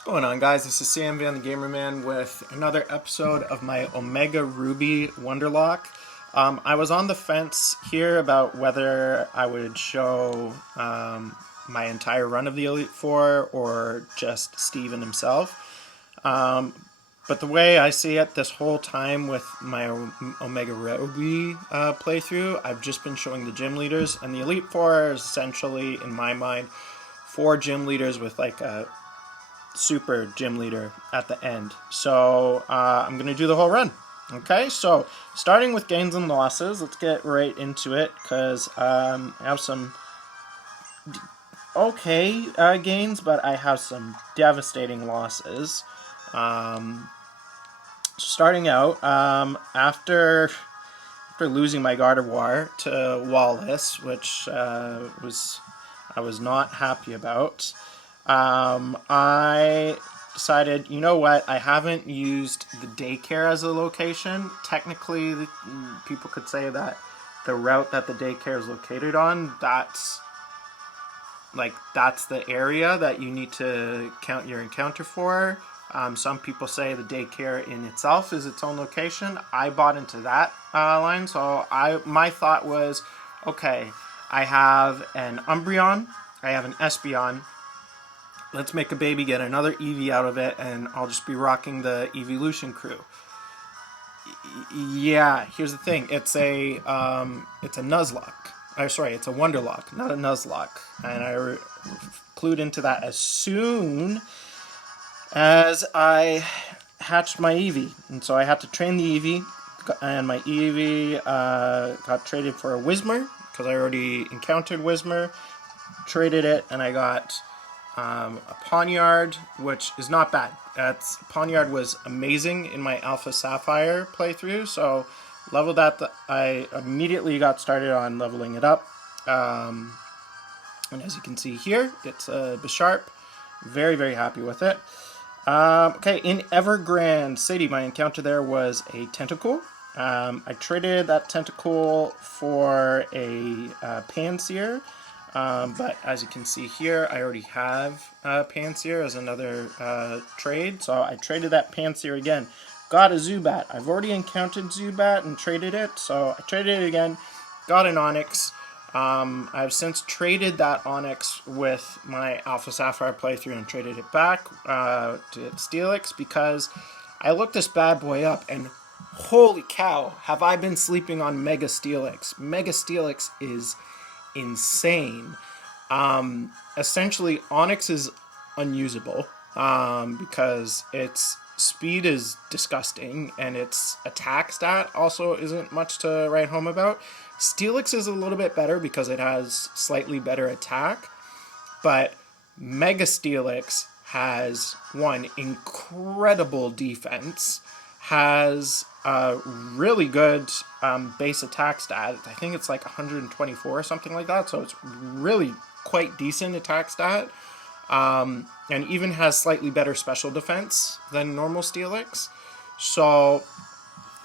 What's going on, guys? This is Sam Van the Gamer Man with another episode of my Omega Ruby Wonderlocke. I was on the fence here about whether I would show my entire run of the Elite Four or just Steven himself. But the way I see it this whole time with my Omega Ruby playthrough, I've just been showing the gym leaders, and the Elite Four is essentially, in my mind, 4 gym leaders with like a super gym leader at the end. So I'm going to do the whole run. Okay, so starting with gains and losses, let's get right into it because I have some okay gains, but I have some devastating losses. Starting out, after losing my Gardevoir to Wallace, which I was not happy about, I decided, you know what, I haven't used the daycare as a location. Technically, people could say that the route that the daycare is located on, that's the area that you need to count your encounter for. Some people say the daycare in itself is its own location. I bought into that line, so my thought was, okay, I have an Umbreon, I have an Espeon. Let's make a baby, get another Eevee out of it, and I'll just be rocking the Evolution crew. Yeah, here's the thing. It's a Nuzlocke. Sorry, it's a Wonderlocke, not a Nuzlocke. And I clued into that as soon as I hatched my Eevee. And so I had to train the Eevee, and my Eevee got traded for a Whismur, because I already encountered Whismur, traded it, and I got a Pawniard, which is not bad. Pawniard was amazing in my Alpha Sapphire playthrough, so leveled that. I immediately got started on leveling it up. And as you can see here, it's a Bisharp. Very, very happy with it. Okay, in Evergrande City, my encounter there was a Tentacool. I traded that Tentacool for a Pansear. But as you can see here, I already have Pansear as another trade, so I traded that Pansear again. Got a Zubat. I've already encountered Zubat and traded it, so I traded it again, got an Onix. I've since traded that Onix with my Alpha Sapphire playthrough and traded it back to Steelix because I looked this bad boy up and holy cow, have I been sleeping on Mega Steelix. Mega Steelix is insane. Essentially, Onix is unusable because its speed is disgusting and its attack stat also isn't much to write home about. Steelix is a little bit better because it has slightly better attack, but Mega Steelix has one incredible defense, has a really good base attack stat. I think it's like 124 or something like that, so it's really quite decent attack stat, and even has slightly better special defense than normal Steelix. So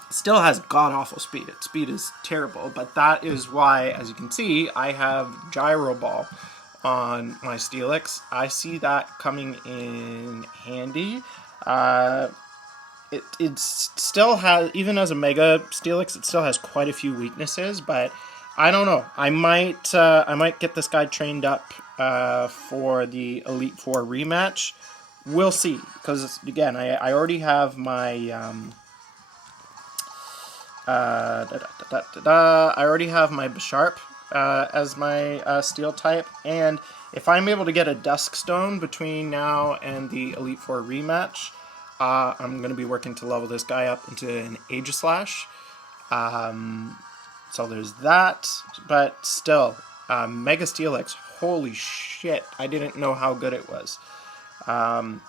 still has god-awful speed. Its speed is terrible, but that is why, as you can see, I have Gyro Ball on my Steelix. I see that coming in handy. It still has, even as a Mega Steelix, it still has quite a few weaknesses, but I don't know. I might get this guy trained up for the Elite Four rematch. We'll see, because again, I already have my I already have my Bisharp as my Steel type, and if I'm able to get a Dusk Stone between now and the Elite Four rematch, I'm going to be working to level this guy up into an Aegislash. So there's that, but still, Mega Steelix, holy shit, I didn't know how good it was.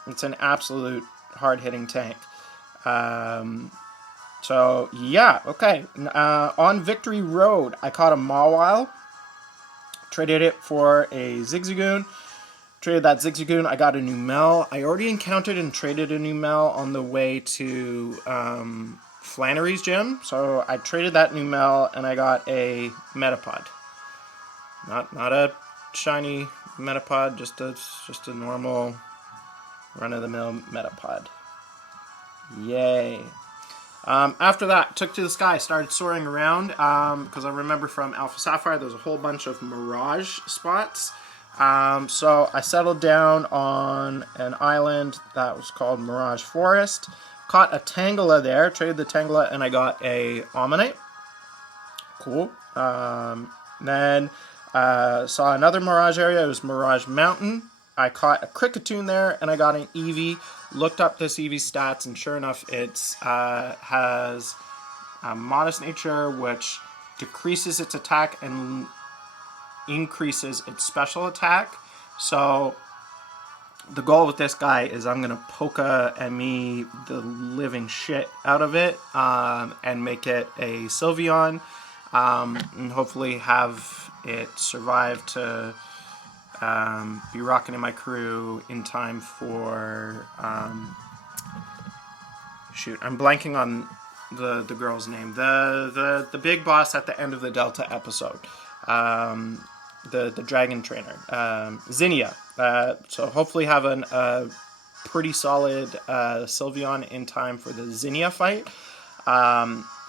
It's an absolute hard-hitting tank. So, yeah, okay. On Victory Road, I caught a Mawile, traded it for a Zigzagoon. Traded that Zigzagoon, I got a Numel. I already encountered and traded a Numel on the way to Flannery's gym, so I traded that Numel and I got a Metapod. Not a shiny Metapod, just a normal run-of-the-mill Metapod. Yay. After that, took to the sky, started soaring around, because I remember from Alpha Sapphire, there was a whole bunch of mirage spots. So I settled down on an island that was called Mirage Forest, caught a Tangela there, traded the Tangela, and I got a Omanyte. Cool. Then saw another Mirage area, it was Mirage Mountain. I caught a Kricketune there, and I got an Eevee. Looked up this Eevee stats, and sure enough, it has a modest nature, which decreases its attack and increases its special attack. So the goal with this guy is I'm going to Poke-Me the living shit out of it, and make it a Sylveon, and hopefully have it survive to be rocking in my crew in time for shoot, I'm blanking on the girl's name, the big boss at the end of the Delta episode, the dragon trainer, Zinnia. So hopefully have a pretty solid Sylveon in time for the Zinnia fight.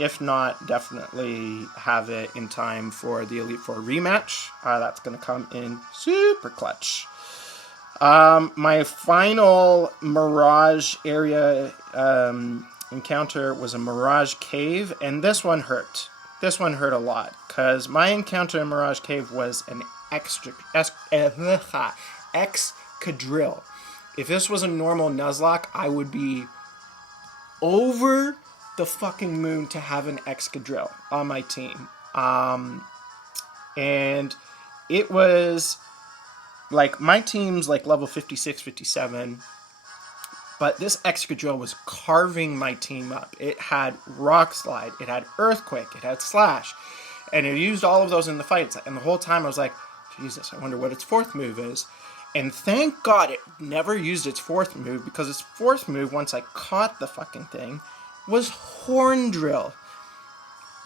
If not, definitely have it in time for the Elite Four rematch. That's going to come in super clutch. My final Mirage area encounter was a Mirage Cave, and this one hurt. This one hurt a lot, because my encounter in Mirage Cave was an Excadrill. If this was a normal Nuzlocke, I would be over the fucking moon to have an Excadrill on my team. And it was like, my team's like level 56, 57, but this Excadrill was carving my team up. It had Rock Slide, it had Earthquake, it had Slash, and it used all of those in the fights. And the whole time I was like, Jesus, I wonder what its fourth move is. And thank God it never used its fourth move, because its fourth move, once I caught the fucking thing, was Horn Drill.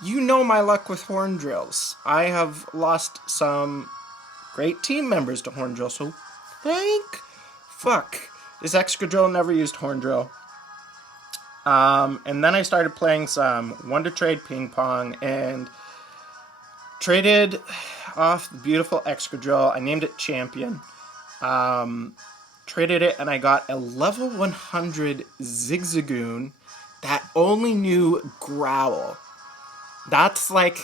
You know my luck with Horn Drills. I have lost some great team members to Horn Drill, so thank fuck this Excadrill never used Horn Drill. And then I started playing some Wonder Trade Ping Pong and traded off the beautiful Excadrill. I named it Champion. Traded it, and I got a level 100 Zigzagoon that only knew Growl. That's like,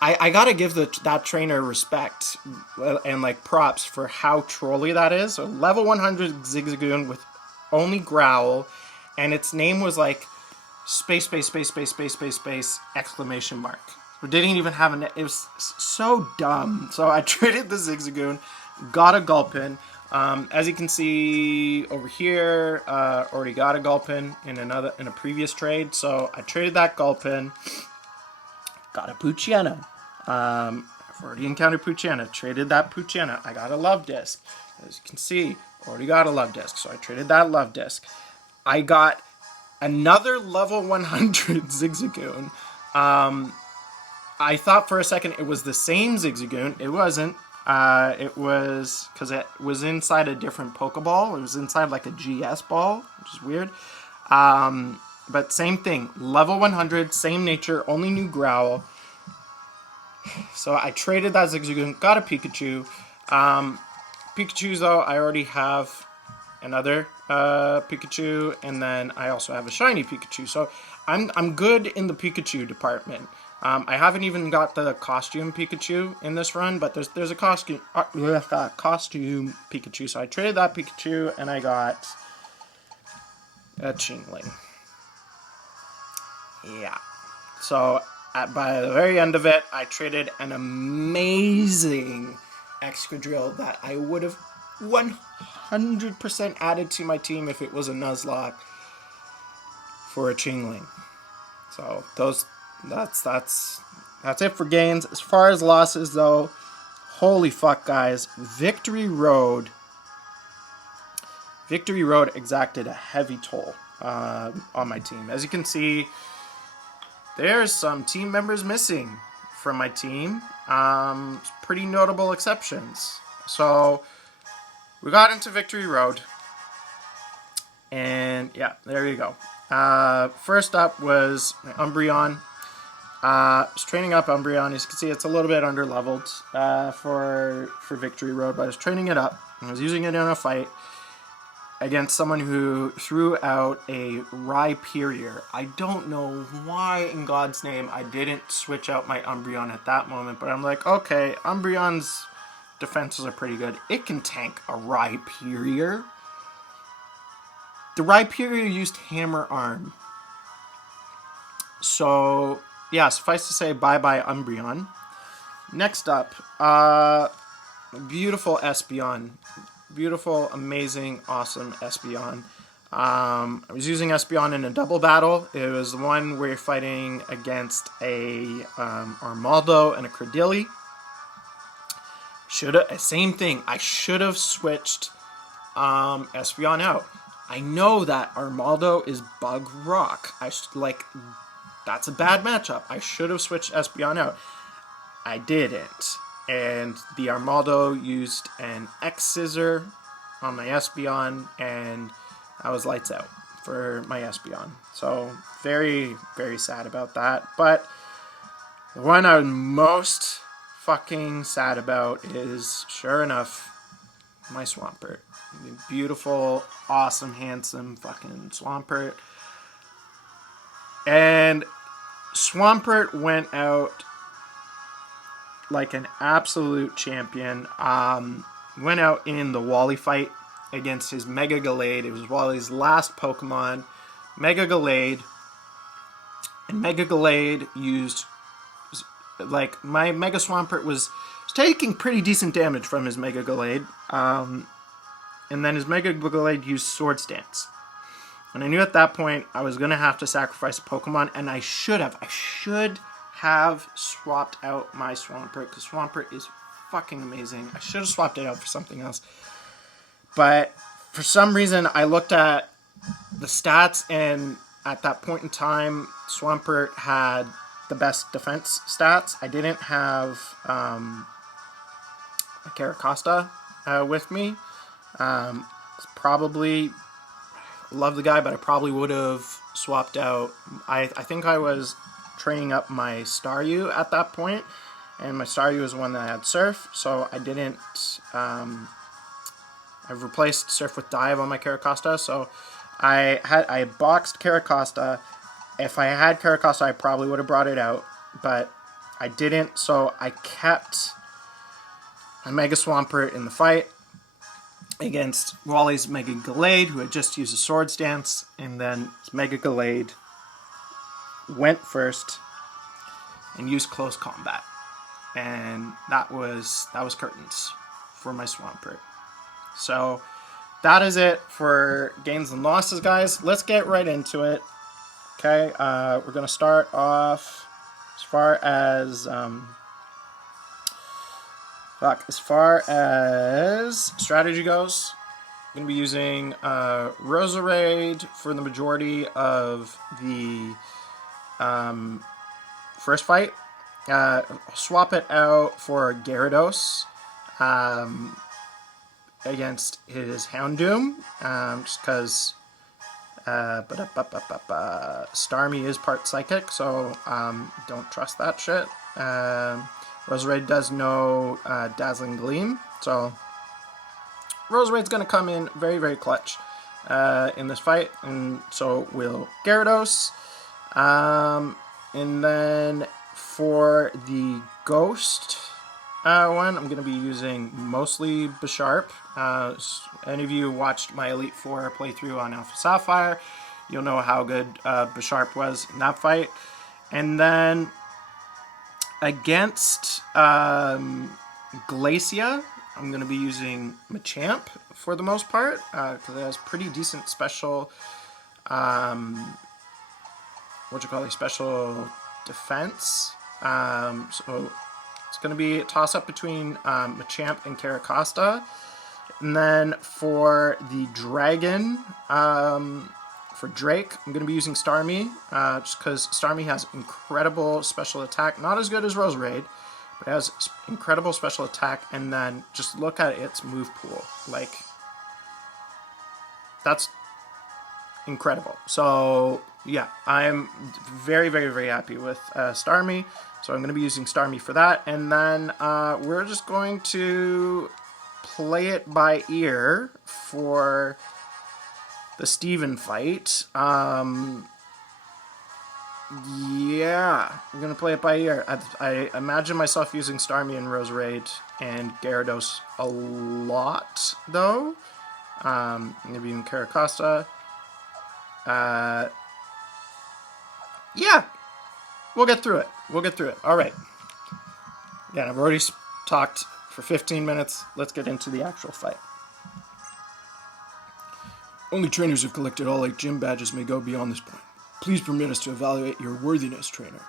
I gotta give that trainer respect and like props for how trolly that is. So level 100 Zigzagoon with only Growl, and its name was like space exclamation mark. We didn't even have it was so dumb. So I traded the Zigzagoon, got a Gulpin. As you can see over here, already got a Gulpin in a previous trade. So I traded that Gulpin, got a Poochyena. I've already encountered Poochyena, traded that Poochyena. I got a Love Disc. As you can see, already got a Love Disc. So I traded that Love Disc. I got another level 100 Zigzagoon. I thought for a second it was the same Zigzagoon. It wasn't. It was, because it was inside a different Pokeball. It was inside like a GS ball, which is weird. But same thing, level 100, same nature, only new Growl. So I traded that Zigzagoon, got a Pikachu. Pikachu though, I already have another Pikachu, and then I also have a shiny Pikachu. So I'm good in the Pikachu department. I haven't even got the costume Pikachu in this run, but there's a costume Pikachu. So I traded that Pikachu, and I got a Chingling. Yeah. So by the very end of it, I traded an amazing Excadrill that I would have 100% added to my team if it was a Nuzlocke for a Chingling. So that's it for gains. As far as losses though, holy fuck guys, Victory Road exacted a heavy toll on my team. As you can see, there's some team members missing from my team. Pretty notable exceptions. So we got into Victory Road. And yeah, there you go. First up was my Umbreon. I was training up Umbreon. As you can see, it's a little bit under-leveled for Victory Road, but I was training it up. I was using it in a fight against someone who threw out a Rhyperior. I don't know why in God's name I didn't switch out my Umbreon at that moment, but I'm like, okay, Umbreon's defenses are pretty good. It can tank a Rhyperior. The Rhyperior used Hammer Arm. So, yeah, suffice to say, bye-bye Umbreon. Next up, beautiful Espeon. Beautiful, amazing, awesome Espeon. I was using Espeon in a double battle. It was the one where you're fighting against a Armaldo and a Credilli. Same thing. I should have switched Espeon out. I know that Armaldo is Bug Rock. That's a bad matchup. I should have switched Espeon out. I didn't. And the Armaldo used an X-Scissor on my Espeon, and I was lights out for my Espeon. So, very, very sad about that. But the one I'm most fucking sad about is, sure enough, my Swampert. Beautiful, awesome, handsome fucking Swampert. And Swampert went out like an absolute champion. Went out in the Wally fight against his Mega Gallade. It was Wally's last Pokemon, Mega Gallade. And Mega Gallade used, like, my Mega Swampert was taking pretty decent damage from his Mega Gallade. And then his Mega Gallade used Sword Stance. And I knew at that point I was going to have to sacrifice a Pokemon, and I should have swapped out my Swampert, because Swampert is fucking amazing. I should have swapped it out for something else. But for some reason, I looked at the stats, and at that point in time, Swampert had the best defense stats. I didn't have a Caracosta with me. Probably love the guy, but I probably would have swapped out. I think I was training up my Staryu at that point, and my Staryu was one that had Surf, so I didn't. I've replaced Surf with Dive on my Caracosta, so I boxed Caracosta. If I had Caracosta, I probably would have brought it out, but I didn't, so I kept my Mega Swampert in the fight against Wally's Mega Gallade, who had just used a Sword Stance, and then his Mega Gallade went first and used Close Combat. And that was curtains for my Swampert. So that is it for gains and losses, guys. Let's get right into it. Okay, we're going to start off as far as strategy goes. I'm going to be using Roserade for the majority of the first fight. Swap it out for Gyarados against his Houndoom, just because Starmie is part Psychic, so don't trust that shit. Roserade does know Dazzling Gleam, so Roserade's going to come in very, very clutch in this fight, and so will Gyarados. And then for the Ghost one, I'm going to be using mostly Bisharp. Any of you watched my Elite Four playthrough on Alpha Sapphire, you'll know how good Bisharp was in that fight. And then against Glacia, I'm going to be using Machamp for the most part, because it has pretty decent special, special defense. So it's going to be a toss-up between Machamp and Caracosta. And then for the Dragon, for Drake, I'm going to be using Starmie, just because Starmie has incredible special attack. Not as good as Roserade, but it has incredible special attack. And then just look at its move pool. Like, that's incredible. So yeah, I'm very, very, very happy with Starmie. So I'm going to be using Starmie for that. And then we're just going to play it by ear for the Steven fight. Yeah, I'm going to play it by ear. I imagine myself using Starmie and Roserade and Gyarados a lot, though. Maybe even Caracosta. Yeah, we'll get through it. We'll get through it. All right. Yeah, I've already talked for 15 minutes. Let's get into the actual fight. Only trainers who've collected all 8 gym badges may go beyond this point. Please permit us to evaluate your worthiness, trainer.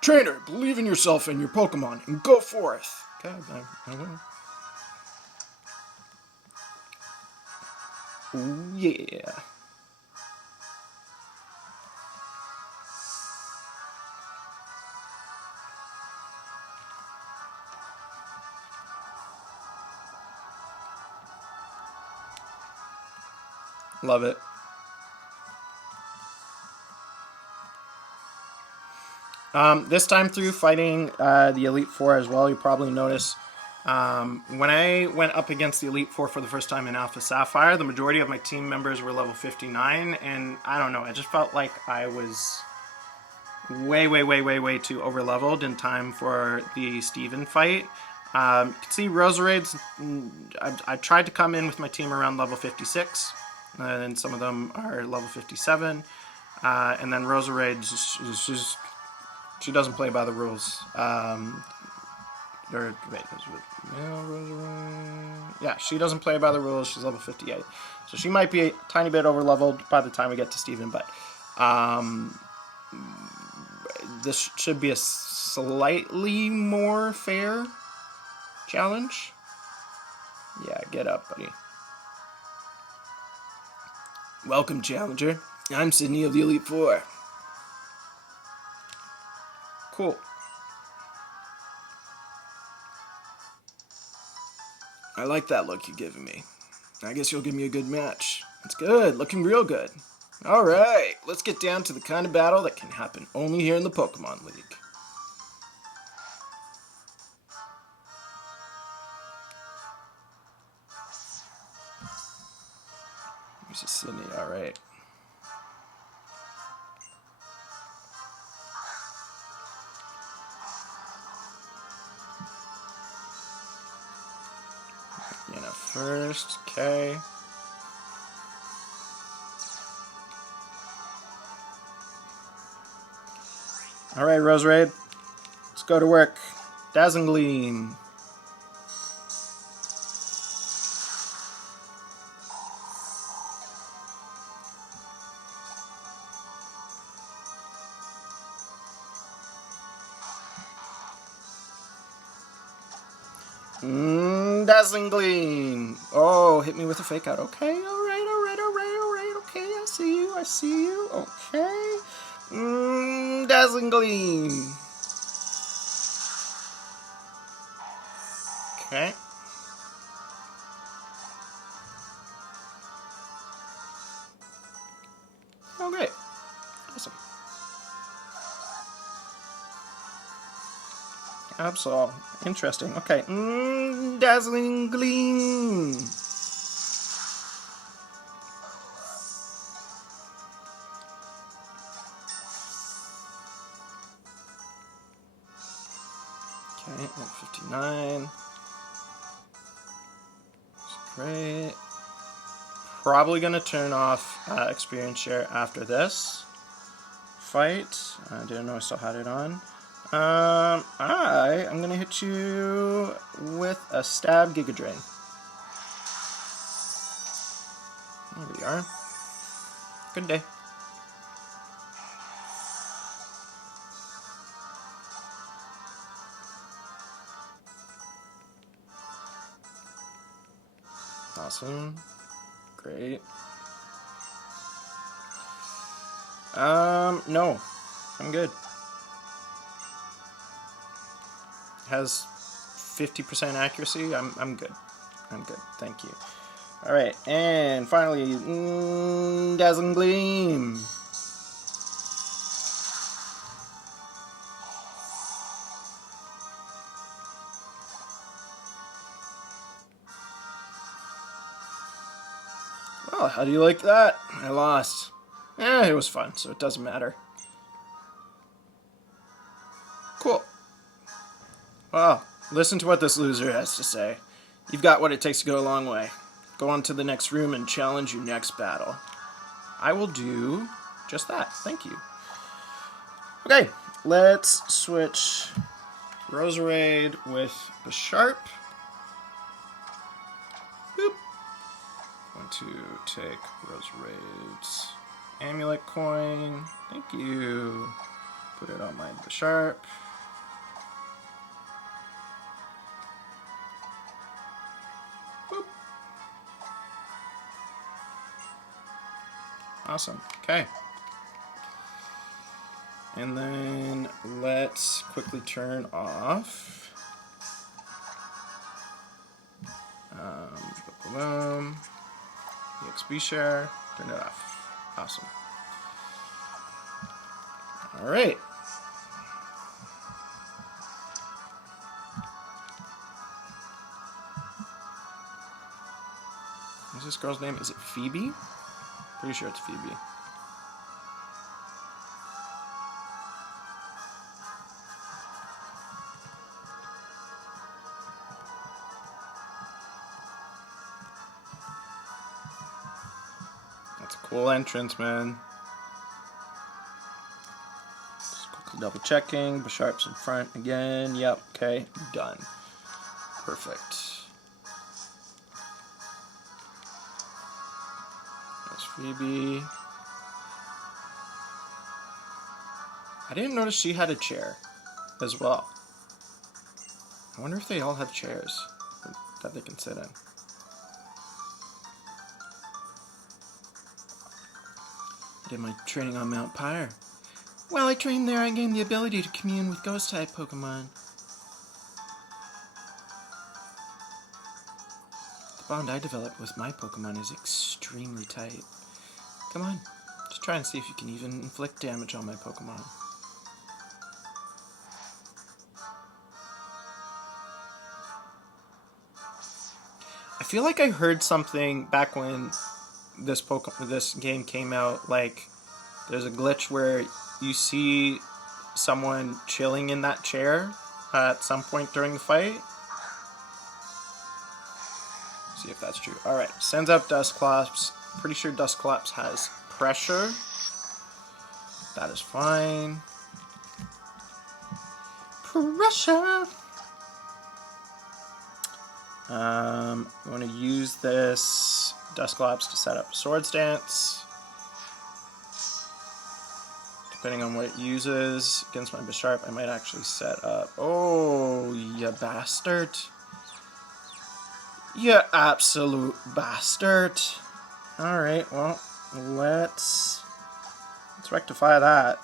Trainer, believe in yourself and your Pokemon and go forth. Okay, I will. Ooh, yeah. Love it. This time through fighting the Elite Four as well, you probably notice when I went up against the Elite Four for the first time in Alpha Sapphire, the majority of my team members were level 59, and I don't know, I just felt like I was way, way, way, way, way too over-leveled in time for the Steven fight. You can see Roserade's, I tried to come in with my team around level 56, and some of them are level 57, and then Roserade, she doesn't play by the rules. Yeah, she doesn't play by the rules. She's level 58. So she might be a tiny bit over-leveled by the time we get to Steven, but this should be a slightly more fair challenge. Yeah, get up, buddy. Welcome, Challenger. I'm Sydney of the Elite Four. Cool. I like that look you're giving me. I guess you'll give me a good match. It's good, looking real good. Alright, let's get down to the kind of battle that can happen only here in the Pokemon League. This is Sydney, alright. First, okay. Alright, Roserade. Let's go to work. Dazzling Gleam. Dazzling Gleam. Oh, hit me with a fake out. Okay, alright. Okay, I see you. Okay. Dazzling Gleam. Okay. Oh, great. Awesome. Absol. Interesting. Okay. Dazzling Gleam. Okay, 59. That's great. Probably going to turn off experience share after this fight. I didn't know I still had it on. I'm going to hit you with a Stab Giga Drain. There we are. Good day. Awesome. Great. No. I'm good. Has 50% accuracy. I'm good. I'm good. Thank you. Alright, and finally, Dazzling Gleam. Well, how do you like that? I lost. It was fun, so it doesn't matter. Cool. Well, listen to what this loser has to say. You've got what it takes to go a long way. Go on to the next room and challenge your next battle. I will do just that. Thank you. Okay, let's switch Roserade with the Sharp. Boop. Going to take Roserade's Amulet Coin. Thank you. Put it on my Bisharp. Boop. Awesome. Okay. And then let's quickly turn off boom, EXP share. Turn it off. Awesome. All right. What's this girl's name? Is it Phoebe? Pretty sure it's Phoebe. That's a cool entrance, man. Just quickly double checking. Bisharp's in front again. Yep. Okay. Done. Perfect. Phoebe. I didn't notice she had a chair as well. I wonder if they all have chairs that they can sit in. I did my training on Mount Pyre. While I trained there, I gained the ability to commune with ghost-type Pokemon. The bond I developed with my Pokemon is extremely tight. Come on, just try and see if you can even inflict damage on my Pokemon. I feel like I heard something back when this game came out, like there's a glitch where you see someone chilling in that chair at some point during the fight. See if that's true. Alright, sends out Dusclops. Pretty sure Dusclops has pressure. That is fine. Pressure! I'm going to use this Dusclops to set up Swords Dance. Depending on what it uses against my Bisharp, I might actually set up... Oh, you bastard. You absolute bastard. Alright, well, let's rectify that.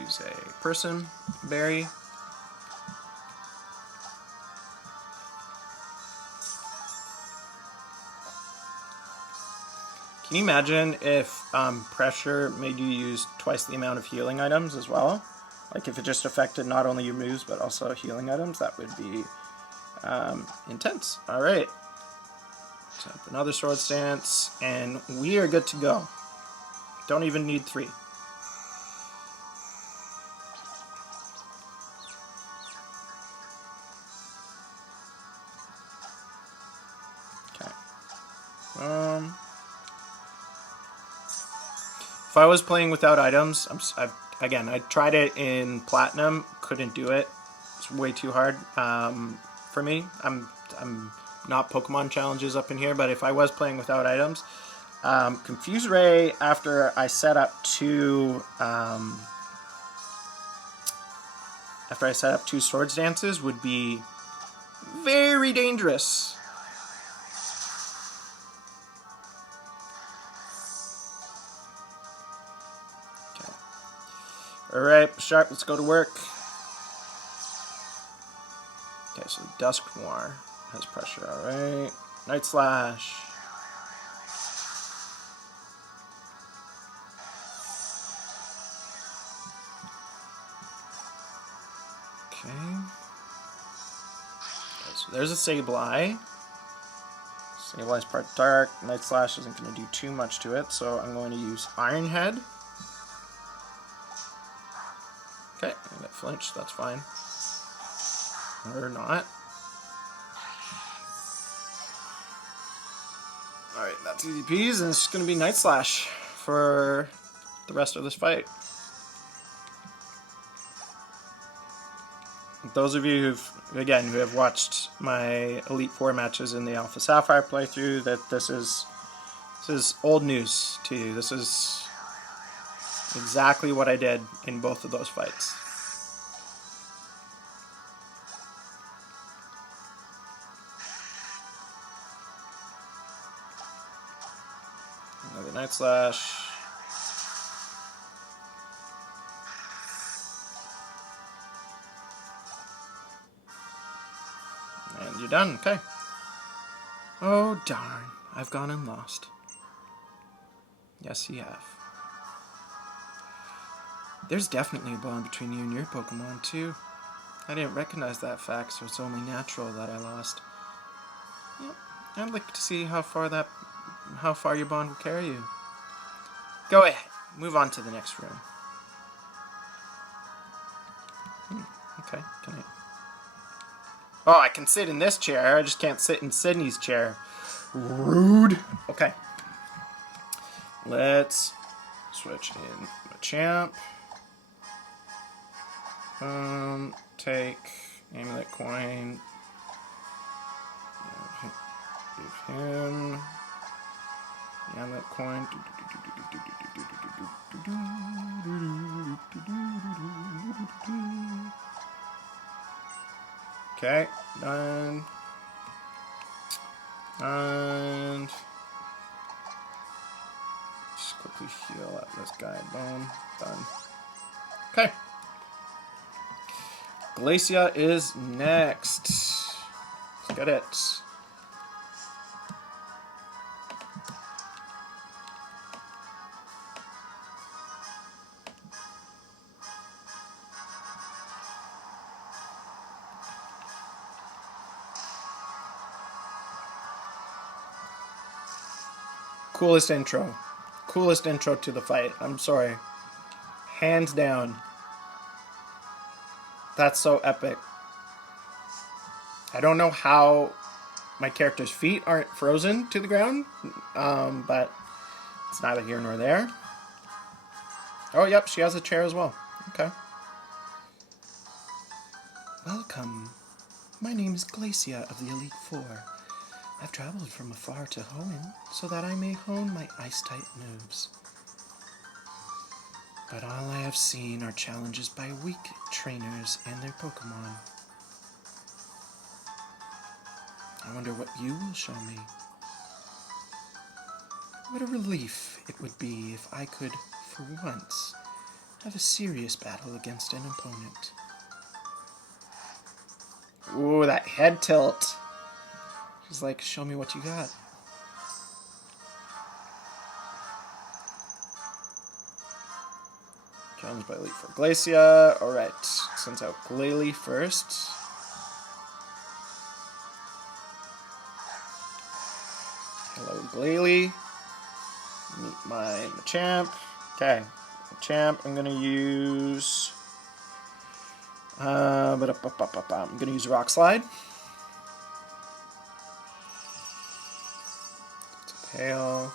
Use a Person Berry. Can you imagine if pressure made you use twice the amount of healing items as well? Like if it just affected not only your moves but also healing items, that would be intense. Alright. Set up another Swords Dance, and we are good to go. Don't even need 3. Okay. If I was playing without items, again, I tried it in Platinum, couldn't do it. It's way too hard for me. I'm not Pokemon challenges up in here, but if I was playing without items, Confuse Ray after I set up two Swords Dances would be very dangerous. Alright, Sharp, let's go to work. Okay, Okay, so Duskmoor has pressure, alright. Night Slash. Okay. So there's a Sableye. Sableye's part dark. Night Slash isn't going to do too much to it, so I'm going to use Iron Head. Okay, I got flinched, that's fine. Or not. Alright, that's easy peas, and it's just going to be Night Slash for the rest of this fight. Those of you who have watched my Elite Four matches in the Alpha Sapphire playthrough, that this is old news to you. This is exactly what I did in both of those fights. Another Night Slash. And you're done, okay. Oh darn, I've gone and lost. Yes, you have. There's definitely a bond between you and your Pokemon, too. I didn't recognize that fact, so it's only natural that I lost. Yep, I'd like to see how far your bond will carry you. Go ahead, move on to the next room. Okay, can I... Oh, I can sit in this chair, I just can't sit in Sydney's chair. Rude! Okay. Let's switch in Machamp. Take Amulet Coin. Give him Amulet Coin. Okay, done. And just quickly heal up this guy. Boom, done. Okay. Glacia is next. Let's get it. Coolest intro. Coolest intro to the fight. I'm sorry. Hands down. That's so epic. I don't know how my character's feet aren't frozen to the ground, but it's neither here nor there. Oh, yep, she has a chair as well. Okay. Welcome. My name is Glacia of the Elite Four. I've traveled from afar to Hoenn so that I may hone my ice-type moves. But all I have seen are challenges by weak trainers and their Pokémon. I wonder what you will show me. What a relief it would be if I could, for once, have a serious battle against an opponent. Ooh, that head tilt. She's like, show me what you got. Challenge by Elite for Glacia. Alright, sends out Glalie first. Hello, Glalie. Meet my Machamp. Okay, Machamp, I'm gonna use... I'm gonna use Rock Slide. It's a Pale.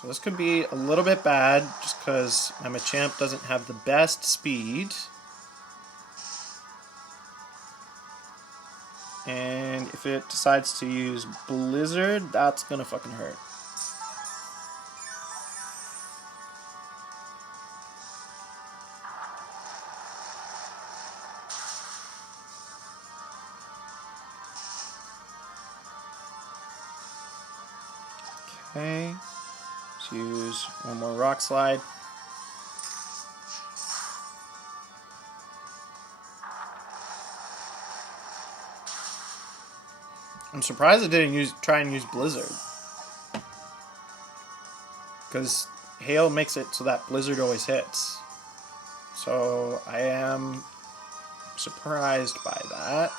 So this could be a little bit bad, just because my Machamp doesn't have the best speed. And if it decides to use Blizzard, that's gonna fucking hurt. Okay. Let's use one more Rock Slide. I'm surprised it didn't try and use Blizzard. Because Hail makes it so that Blizzard always hits. So I am surprised by that.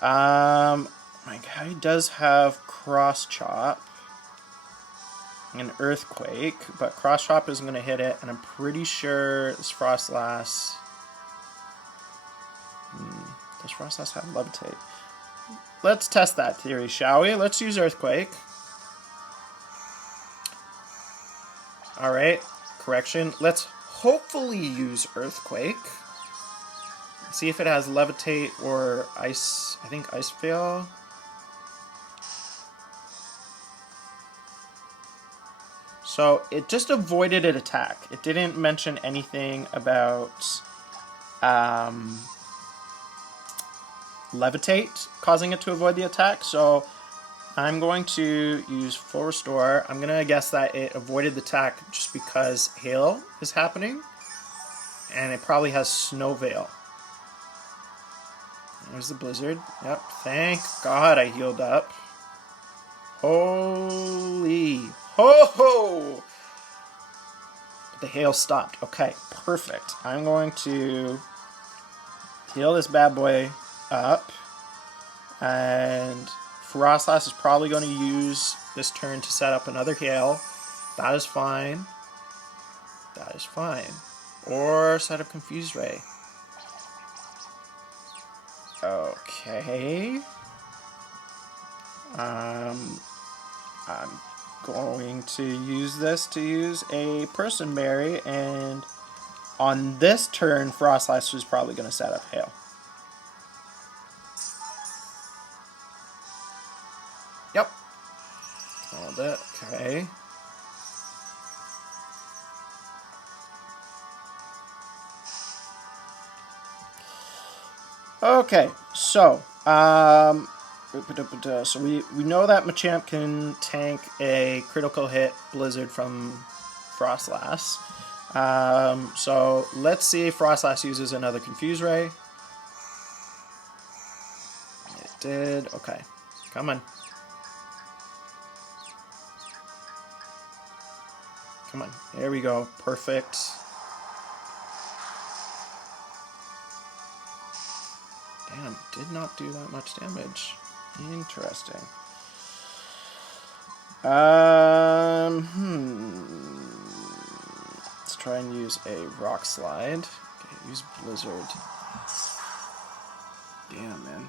My guy does have Cross Chop and Earthquake, but Cross Chop isn't going to hit it, and I'm pretty sure this Frostlass... Does Frostlass have Levitate? Let's test that theory, shall we? Let's use Earthquake. Alright, correction. Let's hopefully use Earthquake. See if it has Levitate or Ice. I think Ice Veil. So it just avoided an attack. It didn't mention anything about Levitate causing it to avoid the attack. So I'm going to use Full Restore. I'm going to guess that it avoided the attack just because Hail is happening. And it probably has Snow Veil. There's the Blizzard. Yep, thank God I healed up. Holy ho-ho! The Hail stopped. Okay, perfect. I'm going to heal this bad boy up. And Frostlass is probably going to use this turn to set up another Hail. That is fine. That is fine. Or set up Confuse Ray. Okay. I'm going to use this to use a Person Berry, and on this turn, Frostlass is probably going to set up Hail. Yep. All that. Okay. Okay, so so we know that Machamp can tank a critical hit Blizzard from Frostlass. So let's see if Frostlass uses another Confuse Ray. It did. Okay, come on. Come on. There we go. Perfect. Damn, did not do that much damage. Interesting. Let's try and use a Rock Slide. Okay, use Blizzard. Damn, man.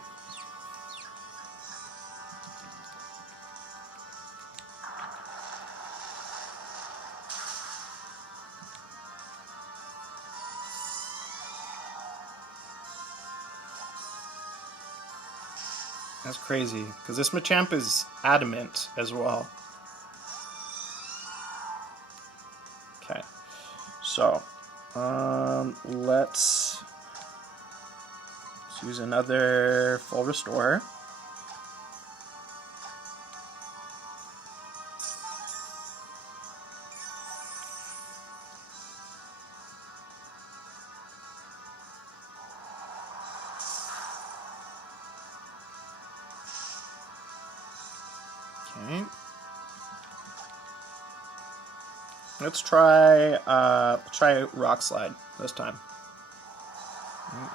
That's crazy, because this Machamp is adamant as well. Okay, so let's use another Full Restore. Okay. Let's try Rock Slide this time.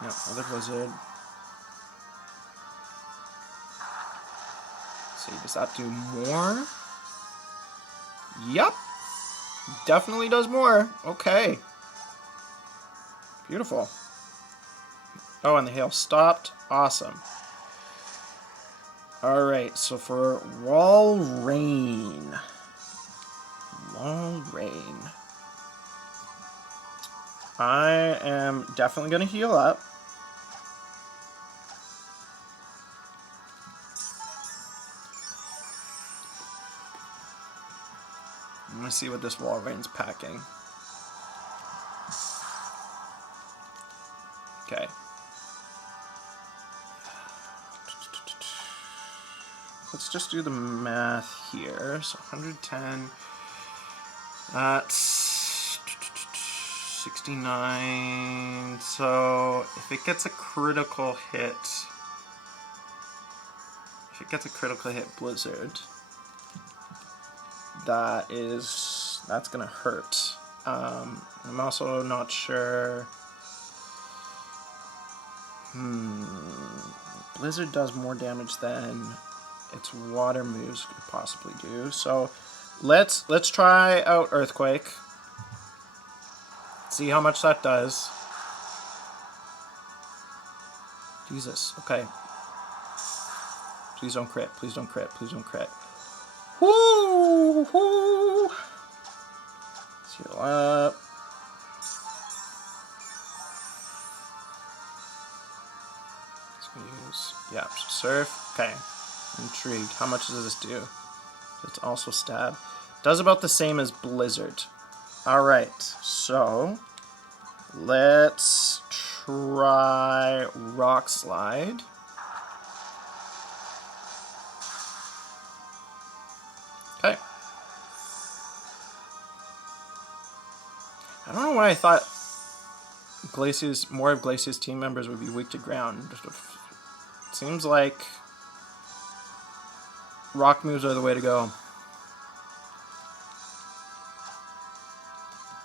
Yep, another Blizzard. Let's see, does that do more? Yep. Definitely does more. Okay. Beautiful. Oh, and the hail stopped. Awesome. Alright, so for Walrein. I am definitely going to heal up. I'm going to see what this Walrein's packing. Okay. Let's just do the math here. So 110. That's 69. So if it gets a critical hit, If it gets a critical hit Blizzard, that's gonna hurt. I'm also not sure. Blizzard does more damage than its water moves could possibly do. So let's try out Earthquake. See how much that does. Jesus. Okay. Please don't crit. Please don't crit. Please don't crit. Woo! Woo! Let's heal up. Use, yeah, surf. Okay. Intrigued. How much does this do? It's also stab. Does about the same as Blizzard. Alright, so let's try Rock Slide. Okay. I don't know why I thought more of Glacier's team members would be weak to ground. It seems like rock moves are the way to go.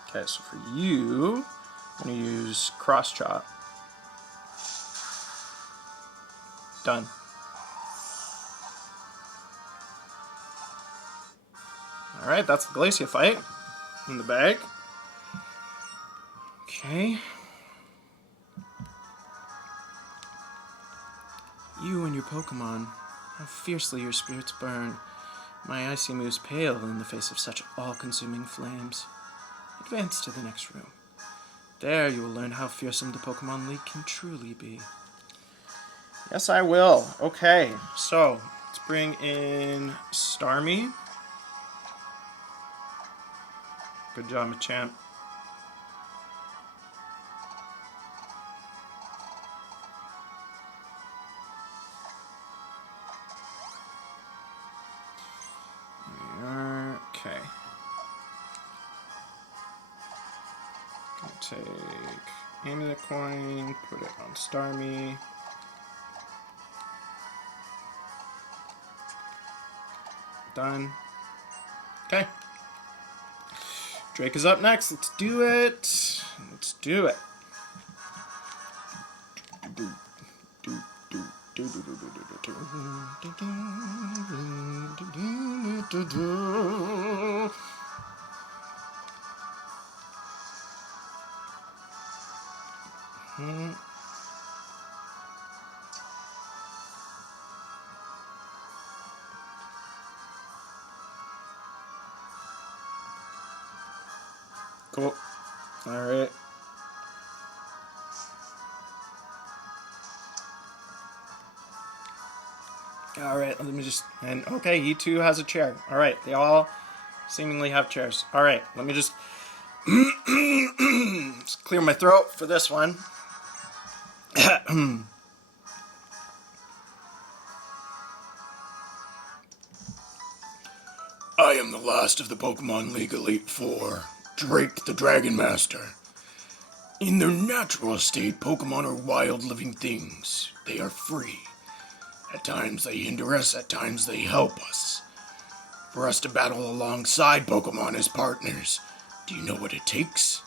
Okay, so for you, I'm going to use Cross Chop. Done. Alright, that's the Glacia fight in the bag. Okay. You and your Pokemon, how fiercely your spirits burn. My icy moves pale in the face of such all-consuming flames. Advance to the next room. There you will learn how fearsome the Pokemon League can truly be. Yes, I will. Okay, so let's bring in Starmie. Good job, Machamp. Okay. Gonna take Amulet Coin, put it on Starmie. Done. Okay. Drake is up next. Let's do it. Let's do it. Cool. Alright. Alright, let me just... And okay, he too has a chair. Alright, they all seemingly have chairs. Alright, let me just... just clear my throat for this one. I am the last of the Pokemon League Elite Four, Drake the Dragon Master. In their natural state, Pokemon are wild living things. They are free. At times they hinder us, at times they help us. For us to battle alongside Pokemon as partners, do you know what it takes?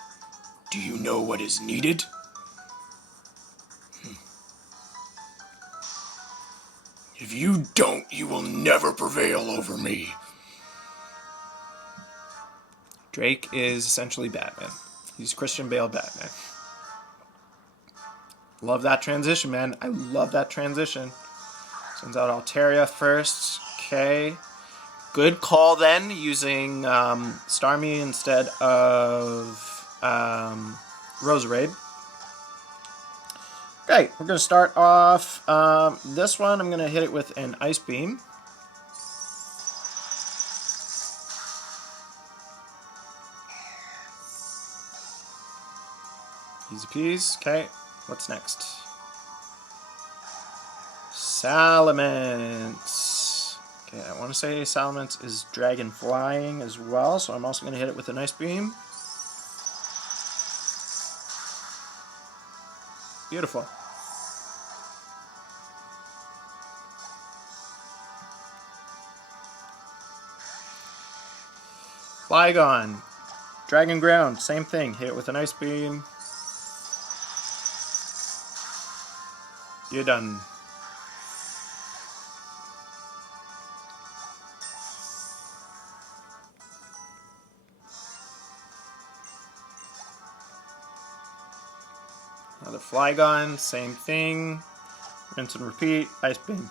Do you know what is needed? If you don't, you will never prevail over me. Drake is essentially Batman. He's Christian Bale Batman. Love that transition, man. I love that transition. Sends out Altaria first. Okay. Good call then, using Starmie instead of Roserade. Okay, we're going to start off this one. I'm going to hit it with an Ice Beam. Easy peas. Okay, what's next? Salamence. Okay, I want to say Salamence is Dragon Flying as well, so I'm also going to hit it with an Ice Beam. Beautiful. Flygon. Dragon Ground, same thing. Hit it with an Ice Beam. You're done. Another Flygon, same thing. Rinse and repeat. Ice Beam.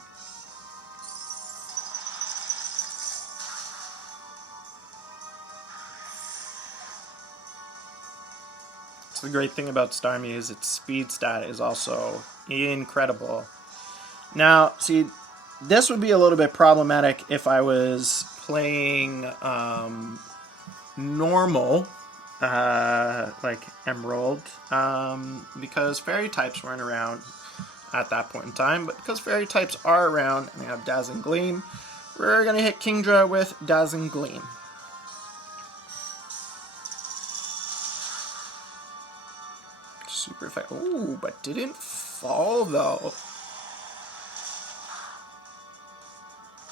So the great thing about Starmie is its speed stat is also incredible. Now, see, this would be a little bit problematic if I was playing normal, like Emerald, because fairy types weren't around at that point in time. But because fairy types are around and we have Dazzling Gleam, we're going to hit Kingdra with Dazzling Gleam. Super effective. Ooh, but didn't fall though.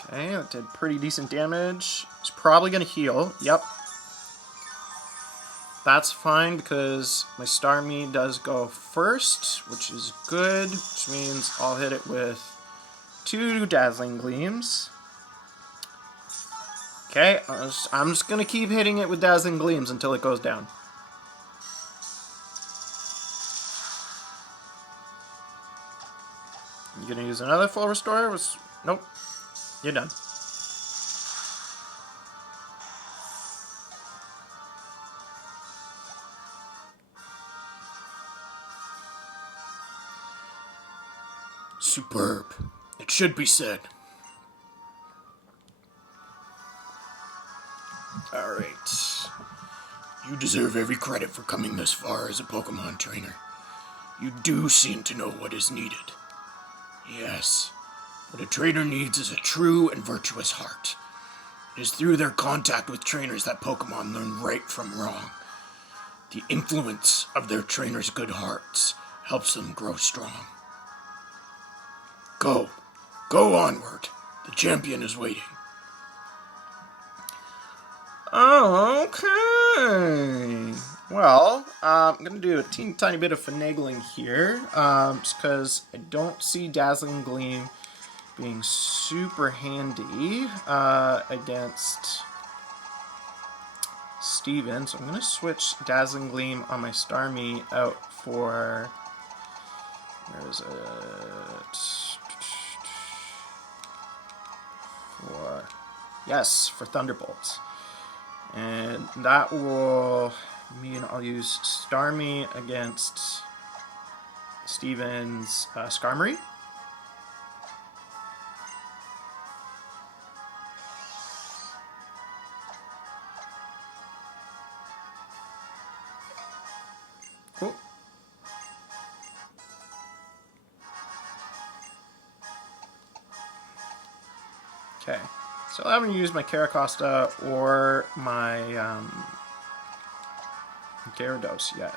Okay, that did pretty decent damage. It's probably going to heal. Yep. That's fine because my Starmie does go first, which is good, which means I'll hit it with 2 Dazzling Gleams. Okay, I'm just going to keep hitting it with Dazzling Gleams until it goes down. You gonna use another full restore? Nope. You're done. Superb. It should be said. Alright. You deserve every credit for coming this far as a Pokemon trainer. You do seem to know what is needed. Yes, what a trainer needs is a true and virtuous heart. It is through their contact with trainers that Pokemon learn right from wrong. The influence of their trainers' good hearts helps them grow strong. Go onward. The champion is waiting. Okay. Well, I'm going to do a teeny tiny bit of finagling here, just because I don't see Dazzling Gleam being super handy against Steven. So I'm going to switch Dazzling Gleam on my Starmie out for... Where is it? For Thunderbolts. And that will mean I'll use Starmie against Steven's Skarmory. Cool. Okay. So I haven't used my Caracosta or my Gyarados yet.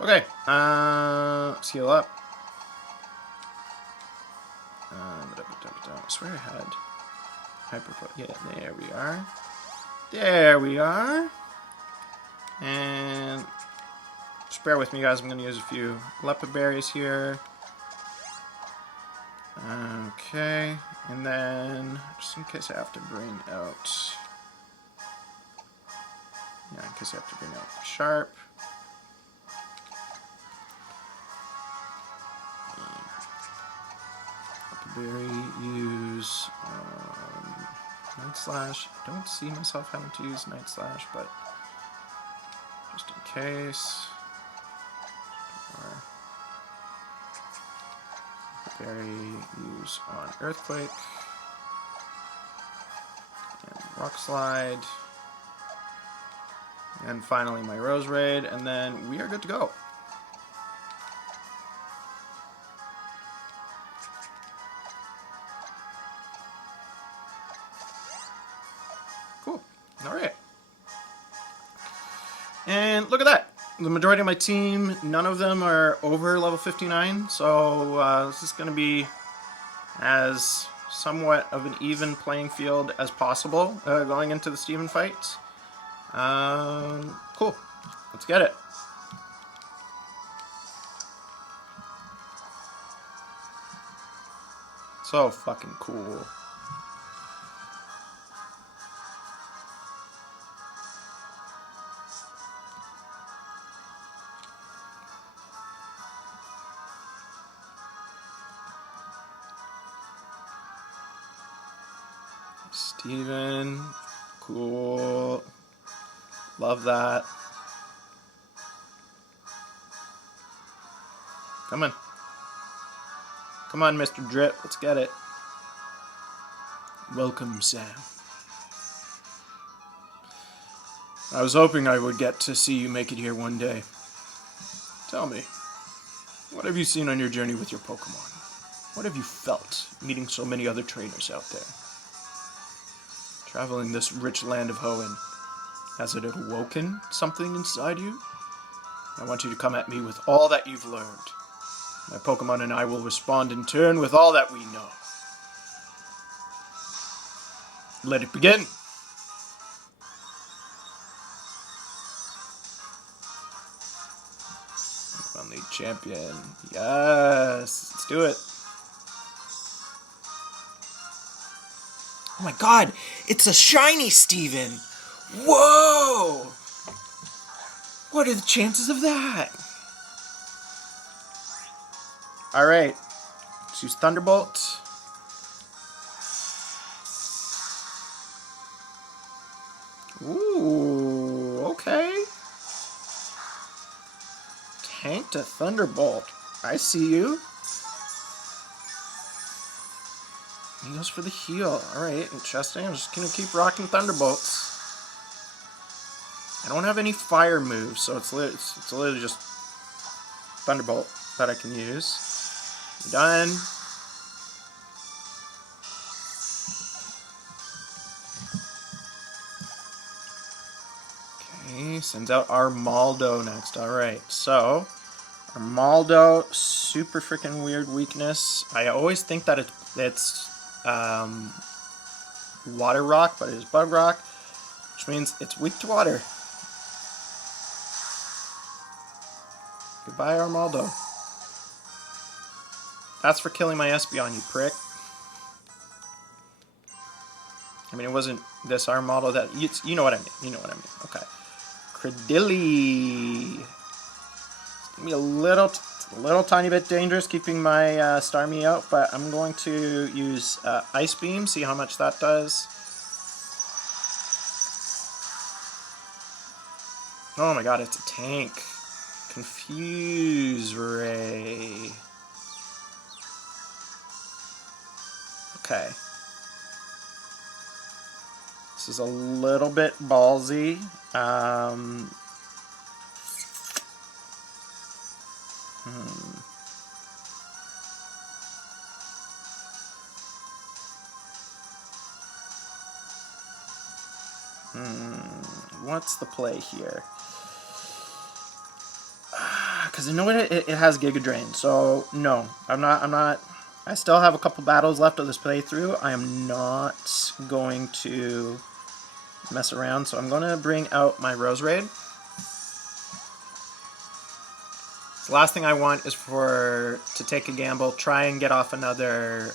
Okay, let's heal up. I swear I had Hyper... Yeah, there we are. There we are. And just bear with me, guys. I'm going to use a few Leopard Berries here. Okay, and then just in case I have to bring out... Yeah, in case I have to bring out Sharp. Berry, use Night Slash. I don't see myself having to use Night Slash, but just in case. Berry, use on Earthquake. And Rock Slide. And finally my Rose Raid, and then we are good to go. Cool. Alright. And look at that. The majority of my team, none of them are over level 59, so this is going to be as somewhat of an even playing field as possible going into the Steven fight. Cool. Let's get it. So fucking cool. Steven, cool. Love that. Come on. Come on, Mr. Drip. Let's get it. Welcome, Sam. I was hoping I would get to see you make it here one day. Tell me, what have you seen on your journey with your Pokemon? What have you felt meeting so many other trainers out there? Traveling this rich land of Hoenn, has it awoken something inside you? I want you to come at me with all that you've learned. My Pokemon and I will respond in turn with all that we know. Let it begin! Pokemon League champion. Yes! Let's do it! Oh my god! It's a shiny Steven! Whoa! What are the chances of that? Alright. Let's use Thunderbolt. Ooh, okay. Tank to Thunderbolt. I see you. He goes for the heal. Alright, interesting. I'm just going to keep rocking Thunderbolts. I don't have any fire moves, so it's literally just Thunderbolt that I can use. Done. Okay, sends out Armaldo next. Alright, so Armaldo, super freaking weird weakness. I always think that it's Water Rock, but it is Bug Rock, which means it's weak to water. Goodbye, Armaldo. That's for killing my Espeon, you prick. I mean, it wasn't this Armaldo that... You know what I mean. You know what I mean. Okay. Credilli. It's going to be a little tiny bit dangerous keeping my Starmie out, but I'm going to use Ice Beam, see how much that does. Oh my god, it's a tank. Confuse Ray. Okay. This is a little bit ballsy. What's the play here? Because I know it has Giga Drain, so no, I'm not. I still have a couple battles left of this playthrough. I am not going to mess around, so I'm going to bring out my Roserade. The last thing I want is to take a gamble, try and get off another,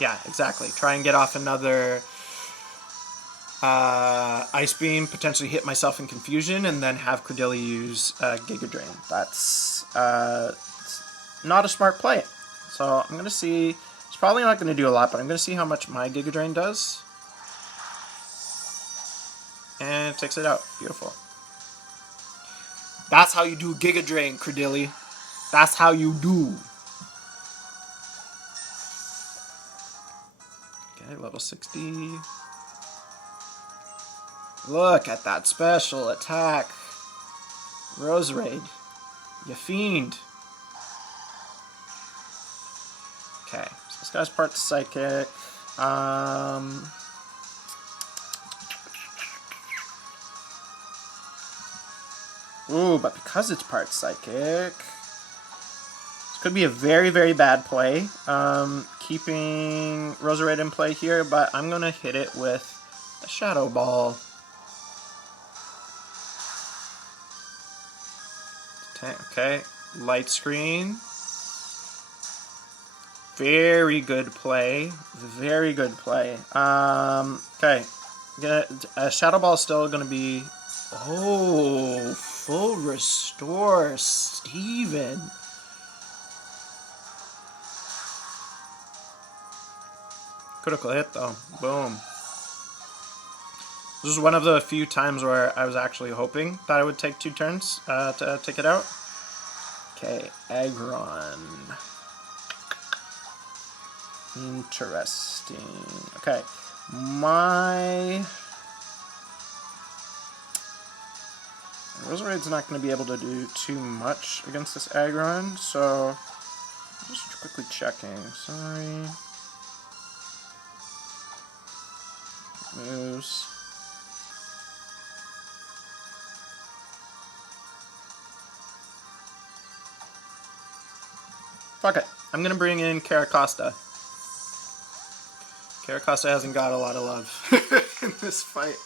yeah, exactly, try and get off another Ice Beam, potentially hit myself in confusion, and then have Credilli use Giga Drain. That's not a smart play. So I'm going to see, it's probably not going to do a lot, but I'm going to see how much my Giga Drain does. And it takes it out. Beautiful. That's how you do Giga Drain, Credilli. That's how you do. Okay, level 60. Look at that special attack. Roserade. You fiend. Okay, so this guy's part psychic. Ooh, but because it's part psychic, it's could be a very, very bad play. Keeping Roserade in play here, but I'm going to hit it with a Shadow Ball. Okay, Light Screen. Very good play. Very good play. Okay. Shadow Ball is still going to be... Oh, full restore, Steven. Critical hit, though. Boom. This is one of the few times where I was actually hoping that it would take 2 turns to take it out. Okay, Aggron. Interesting. Okay, my Roserade's not going to be able to do too much against this Aggron, so just quickly checking. Sorry. Moves. Fuck it. I'm going to bring in Caracosta. Caracosta hasn't got a lot of love in this fight.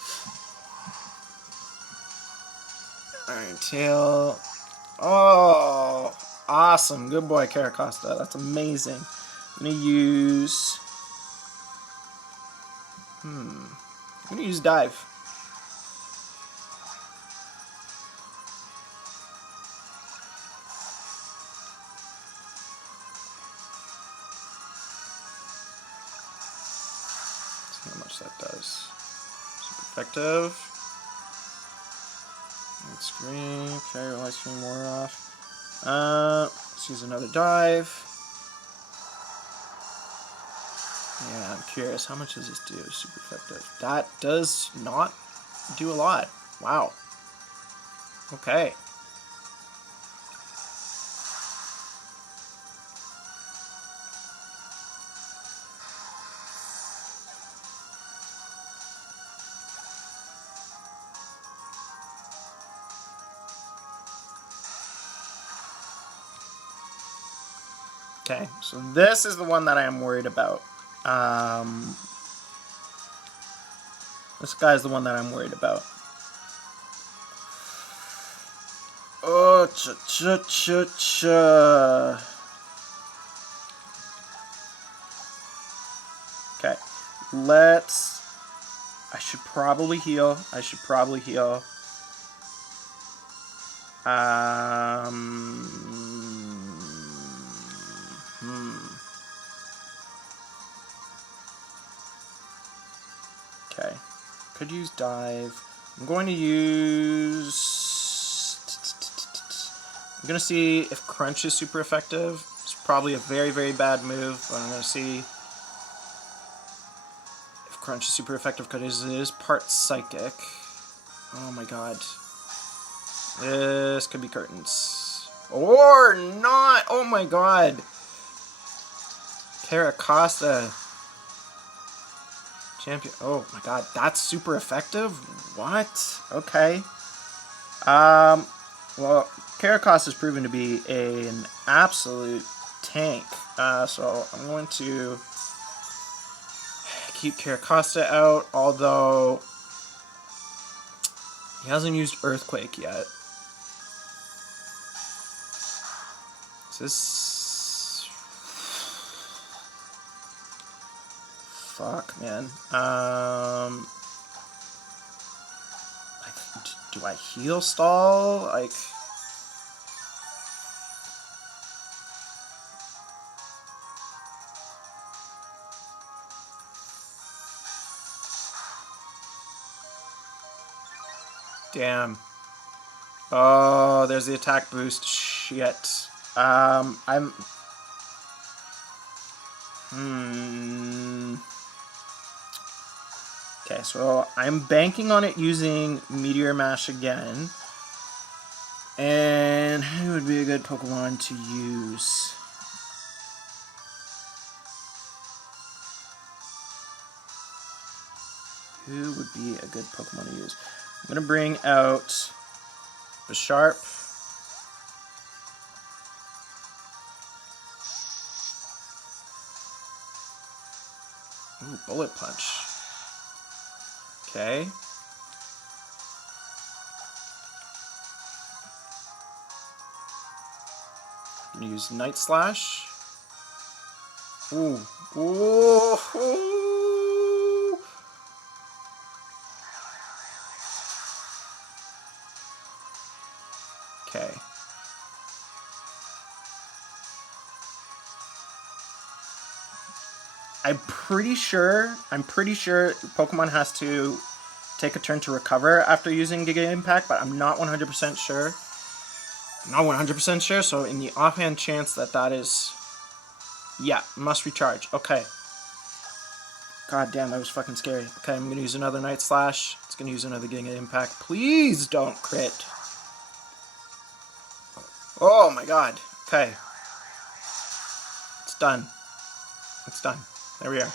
Alright, Tail. Oh, awesome. Good boy, Caracosta. That's amazing. I'm going to use... I'm going to use Dive. How much that does. Super effective. Light screen. Okay, light screen more off. Let's use another dive. Yeah, I'm curious. How much does this do? Super effective. That does not do a lot. Wow. Okay. Okay, so this is the one that I am worried about. This guy's the one that I'm worried about. Oh, cha-cha-cha-cha. Okay, let's... I should probably heal. Okay. Could use dive. I'm going to see if crunch is super effective. It's probably a very, very bad move, but I'm going to see if crunch is super effective because it is part psychic. Oh my god. This could be curtains. Or not! Oh my god! Caracosta. Champion. Oh my god, that's super effective? What? Okay. Well, Caracosta has proven to be an absolute tank. So I'm going to keep Caracosta out, although he hasn't used Earthquake yet. Is this... Fuck, man. Do I heal stall? Like... Damn. Oh, there's the attack boost. Shit. I'm... Okay, so I'm banking on it using Meteor Mash again. And who would be a good Pokemon to use? Who would be a good Pokemon to use? I'm going to bring out Bisharp. Ooh, Bullet Punch. Okay. I'm gonna use Night Slash. Ooh. Ooh. Ooh. Okay. I'm pretty sure Pokemon has to take a turn to recover after using Giga Impact, but I'm not 100% sure. Not 100% sure, so in the offhand chance that that is... Yeah, must recharge. Okay. God damn, that was fucking scary. Okay, I'm gonna use another Night Slash. It's gonna use another Giga Impact. Please don't crit. Oh my god. Okay. It's done. It's done. There we are.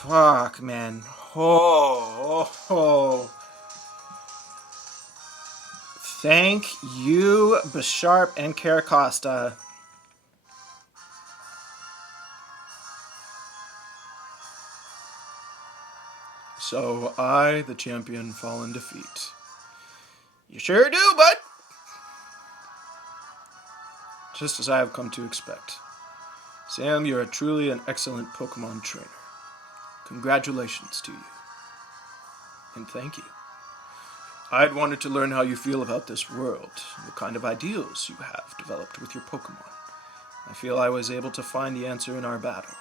Fuck, man. Oh, oh, oh. Thank you, Bisharp and Caracosta. So I, the champion, fall in defeat. You sure do, bud. Just as I have come to expect. Sam, you are truly an excellent Pokemon trainer. Congratulations to you. And thank you. I had wanted to learn how you feel about this world, what kind of ideals you have developed with your Pokemon. I feel I was able to find the answer in our battle.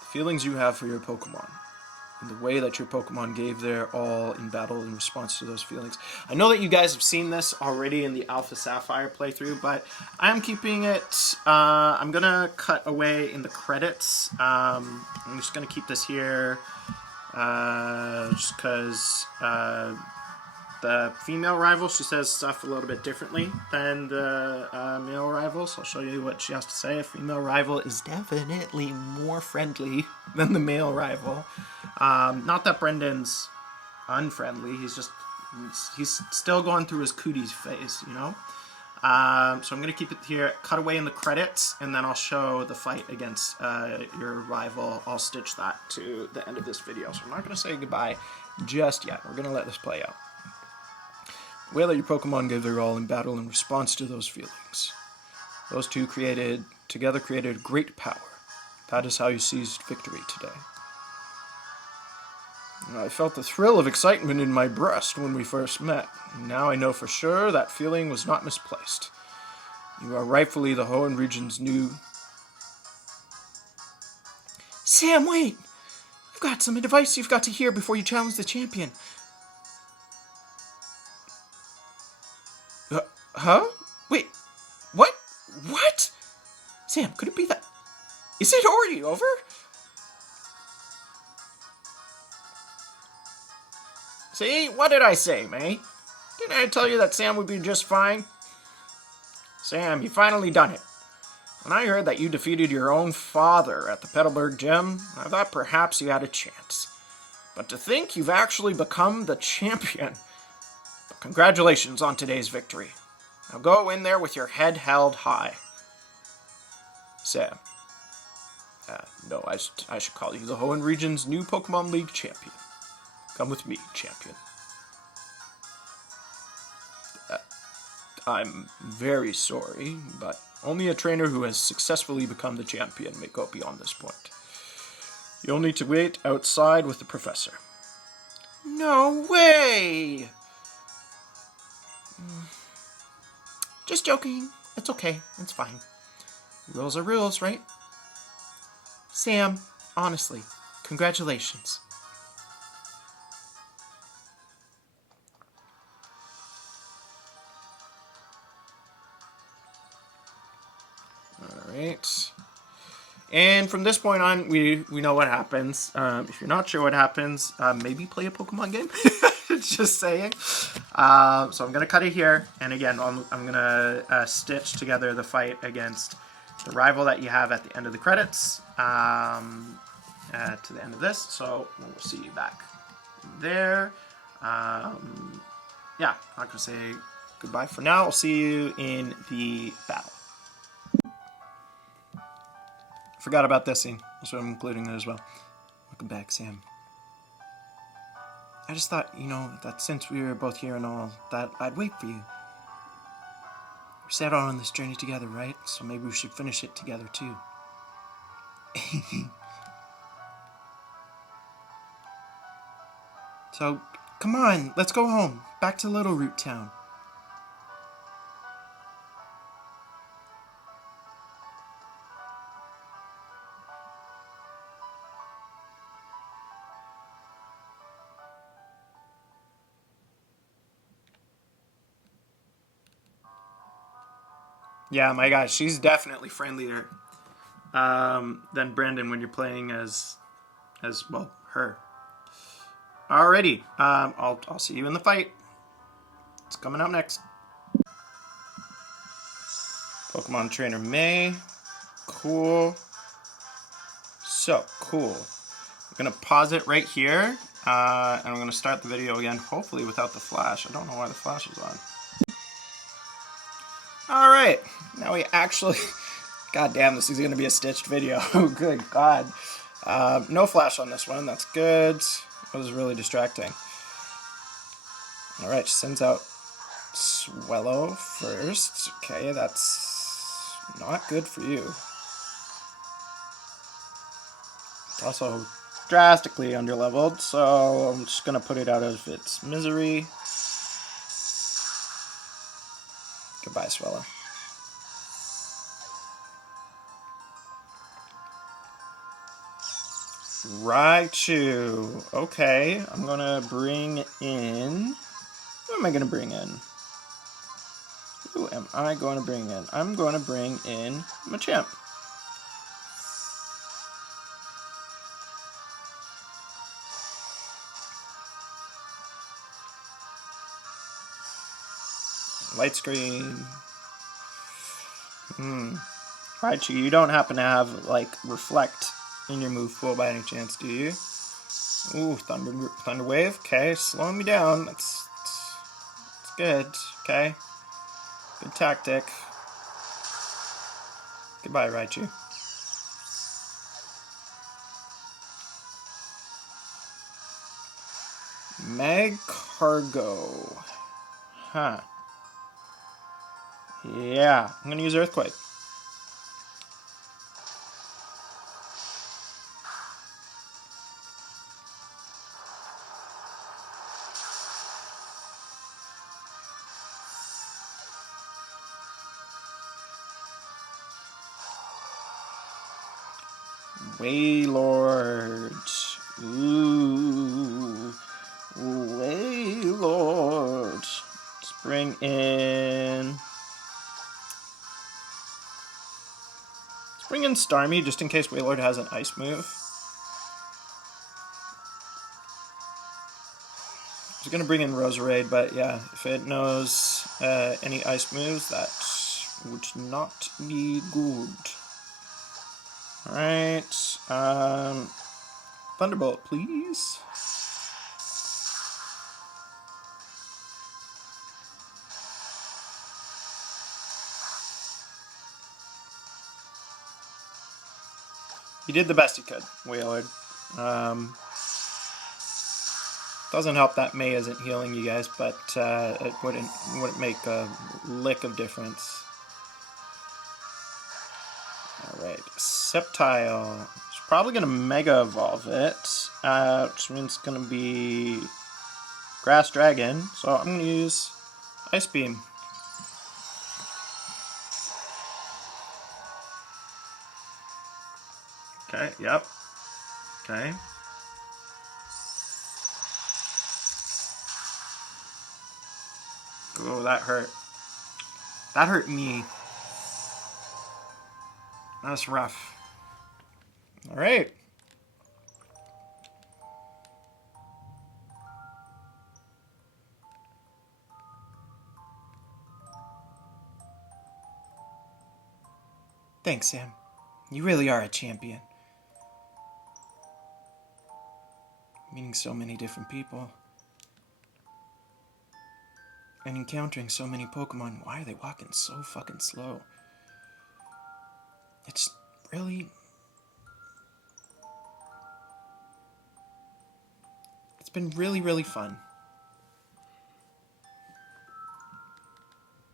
The feelings you have for your Pokemon, and the way that your Pokemon gave their all in battle in response to those feelings. I know that you guys have seen this already in the Alpha Sapphire playthrough, but I'm keeping it... I'm going to cut away in the credits. I'm just going to keep this here, just because the female rival, she says stuff a little bit differently than the male rival, so I'll show you what she has to say. A female rival is definitely more friendly than the male rival. Not that Brendan's unfriendly, he's still going through his cooties phase, you know? So I'm going to keep it here, cut away in the credits, and then I'll show the fight against your rival. I'll stitch that to the end of this video. So I'm not going to say goodbye just yet. We're going to let this play out. The way that your Pokemon gave their all in battle in response to those feelings. Those two together created great power. That is how you seized victory today. I felt the thrill of excitement in my breast when we first met. Now I know for sure that feeling was not misplaced. You are rightfully the Hoenn region's new... Sam, wait! I've got some advice you've got to hear before you challenge the champion. Huh? Wait, what? What? Sam, could it be that... Is it already over? See, what did I say, May? Didn't I tell you that Sam would be just fine? Sam, you finally done it. When I heard that you defeated your own father at the Petalburg Gym, I thought perhaps you had a chance. But to think you've actually become the champion. But congratulations on today's victory. Now go in there with your head held high. Sam. No, I should call you the Hoenn region's new Pokemon League champion. Come with me, champion. I'm very sorry, but only a trainer who has successfully become the champion may go beyond this point. You'll need to wait outside with the professor. No way! Just joking. It's okay. It's fine. Rules are rules, right? Sam, honestly, congratulations. Alright. And from this point on, we know what happens. If you're not sure what happens, maybe play a Pokemon game. Just saying. So I'm going to cut it here. And again, I'm going to stitch together the fight against the rival that you have at the end of the credits to the end of this. So we'll see you back there. Yeah, I'm not going to say goodbye for now. I'll see you in the battle. Forgot about this scene. That's why I'm including it as well. Welcome back, Sam. I just thought, that since we were both here and all, that I'd wait for you. We set out on this journey together, right? So maybe we should finish it together, too. So, come on, let's go home. Back to Little Root Town. Yeah, my gosh, she's definitely friendlier than Brendan when you're playing as well, her. Alrighty, I'll see you in the fight. It's coming up next. Pokemon Trainer May. Cool. So, cool. I'm going to pause it right here, and I'm going to start the video again, hopefully without the flash. I don't know why the flash is on. Alright, now we actually... God damn, this is going to be a stitched video. Oh, good God. No flash on this one, that's good. It was really distracting. Alright, she sends out Swellow first. Okay, that's not good for you. It's also drastically underleveled, so I'm just going to put it out of its misery. Goodbye, Swellow. Raichu. Okay, I'm going to bring in... Who am I going to bring in? Who am I going to bring in? I'm going to bring in Machamp. Light screen. Raichu, you don't happen to have, like, Reflect in your move pool by any chance, do you? Ooh, Thunder Wave. Okay, slowing me down. That's good. Okay. Good tactic. Goodbye, Raichu. Magcargo. Huh. Yeah, I'm gonna use Earthquake. Wailord. Ooh. Wailord. Let's bring in... Let's bring in Starmie, just in case Wailord has an ice move. I was going to bring in Roserade, but yeah, if it knows any ice moves, that would not be good. Alright, Thunderbolt, please. You did the best you could, Wailord. Doesn't help that May isn't healing you guys, but it wouldn't make a lick of difference. Alright, Sceptile. It's probably going to Mega Evolve it, which means it's going to be Grass Dragon, so I'm going to use Ice Beam. Okay, yep. Okay. Oh, that hurt. That hurt me. That's rough. Alright. Thanks, Sam. You really are a champion. Meeting so many different people. And encountering so many Pokemon. Why are they walking so fucking slow? It's really been really, really fun.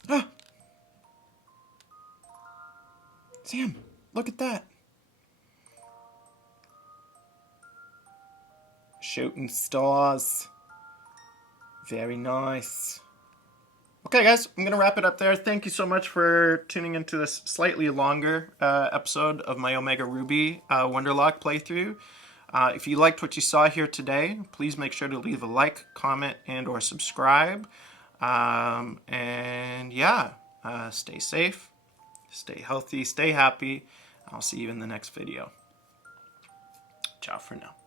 Ah! Sam, look at that. Shooting stars. Very nice. Okay, guys, I'm going to wrap it up there. Thank you so much for tuning into this slightly longer episode of my Omega Ruby Wonderlocke playthrough. If you liked what you saw here today, please make sure to leave a like, comment, and or subscribe. And yeah, stay safe, stay healthy, stay happy. I'll see you in the next video. Ciao for now.